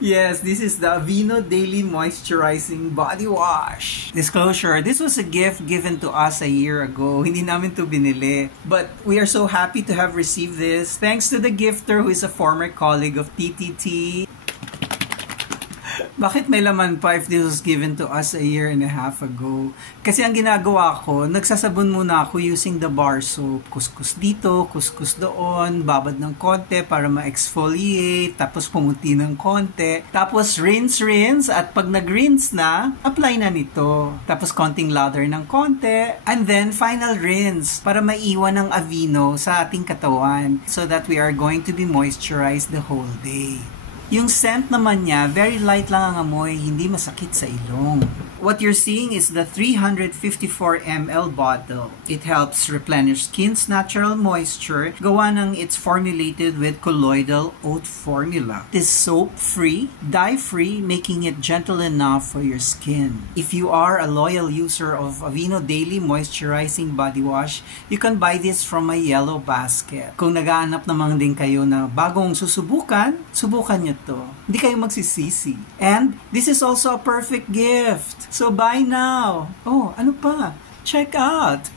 Yes, this is the Aveeno Daily Moisturizing Body Wash. Disclosure, this was a gift given to us a year ago. Hindi namin to binili. But we are so happy to have received this. Thanks to the gifter who is a former colleague of TTT. Bakit may laman pa if this was given to us a year and a half ago? Kasi ang ginagawa ko, nagsasabon muna ako using the bar soap. Kuskus dito, kuskus doon, babad ng konti para ma-exfoliate, tapos pumuti ng konti. Tapos rinse, at pag nag-rinse na, apply na nito. Tapos konting lather ng konti, and then final rinse para maiwan ng Aveeno sa ating katawan so that we are going to be moisturized the whole day. Yung scent naman niya, very light lang ang amoy, hindi masakit sa ilong. What you're seeing is the 354 ml bottle. It helps replenish skin's natural moisture. Gawa ng it's formulated with colloidal oat formula. It is soap-free, dye-free, making it gentle enough for your skin. If you are a loyal user of Aveeno Daily Moisturizing Body Wash, you can buy this from my yellow basket. Kung nagaanap naman din kayo na bagong susubukan, subukan nyo to. Hindi kayo magsisisi. And this is also a perfect gift. So buy now. Oh, ano pa? Check out.